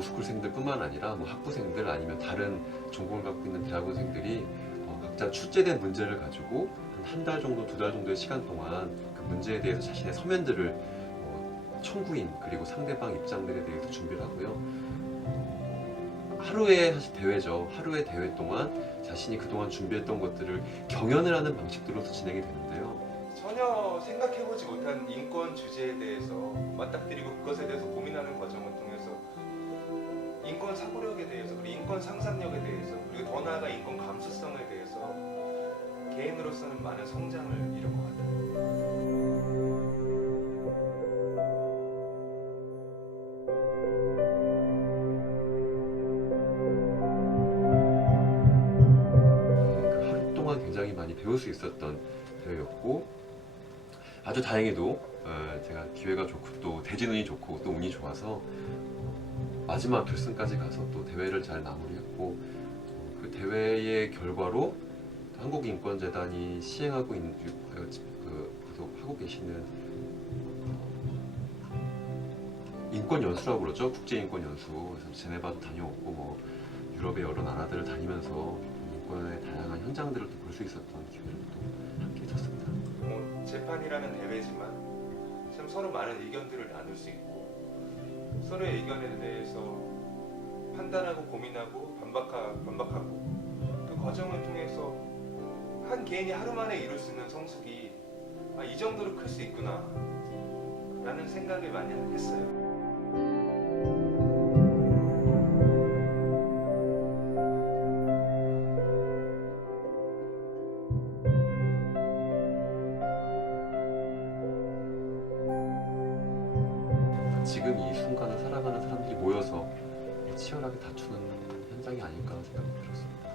졸업생들뿐만 아니라 뭐 학부생들 아니면 다른 전공을 갖고 있는 대학원생들이 어, 각자 출제된 문제를 가지고 한 달 정도, 두 달 정도의 시간 동안 그 문제에 대해서 자신의 서면들을 어, 청구인 그리고 상대방 입장들에 대해서 준비를 하고요. 하루의 사실 대회죠. 하루의 대회 동안 자신이 그동안 준비했던 것들을 경연을 하는 방식으로서 진행이 되는데요. 전혀 생각해보지 못한 인권 주제에 대해서 맞닥뜨리고 대해서 그리고 인권 상상력에 대해서 그리고 더 나아가 인권 감수성에 대해서 개인으로서는 많은 성장을 이룬 것 같아요. 그수 있었던 대회였고 아주 다행히도 어, 제가 기회가 좋고 또 대진운이 좋고 또 운이 좋아서 어, 마지막 결승까지 가서 또 대회를 잘 마무리했고 어, 그 대회의 결과로 한국인권재단이 시행하고 있는 그, 그 계속 하고 계시는 어, 인권 연수라고 그러죠 국제 인권 연수 그래서 제네바도 다녀왔고 뭐 유럽의 여러 나라들을 다니면서 인권의 다양한 현장들을 또 볼 수 있었던 기회를 또 함께 있었습니다. 뭐 재판이라는 대회지만 참 서로 많은 의견들을 나눌 수 있고 서로의 의견에 대해서 판단하고 고민하고 반박하, 반박하고 그 과정을 통해서 한 개인이 하루 만에 이룰 수 있는 성숙이 아, 이 정도로 클 수 있구나 라는 생각을 많이 했어요. 지금 이 순간을 살아가는 사람들이 모여서 치열하게 다투는 현장이 아닐까 생각이 들었습니다.